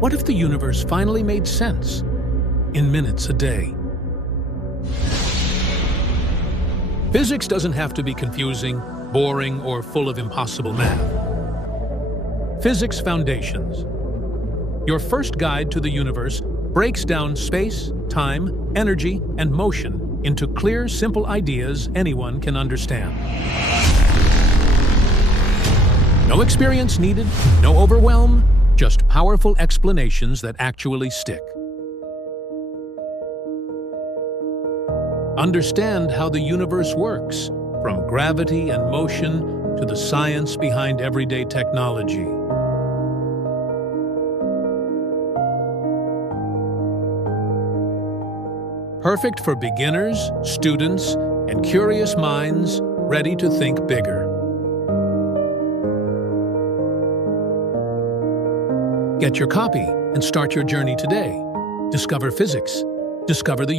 What if the universe finally made sense in minutes a day? Physics doesn't have to be confusing, boring, or full of impossible math. Physics Foundations. Your first guide to the universe breaks down space, time, energy, and motion into clear, simple ideas anyone can understand. No experience needed, no overwhelm, just powerful explanations that actually stick. Understand how the universe works, from gravity and motion to the science behind everyday technology. Perfect for beginners, students, and curious minds ready to think bigger. Get your copy and start your journey today. Discover physics. Discover the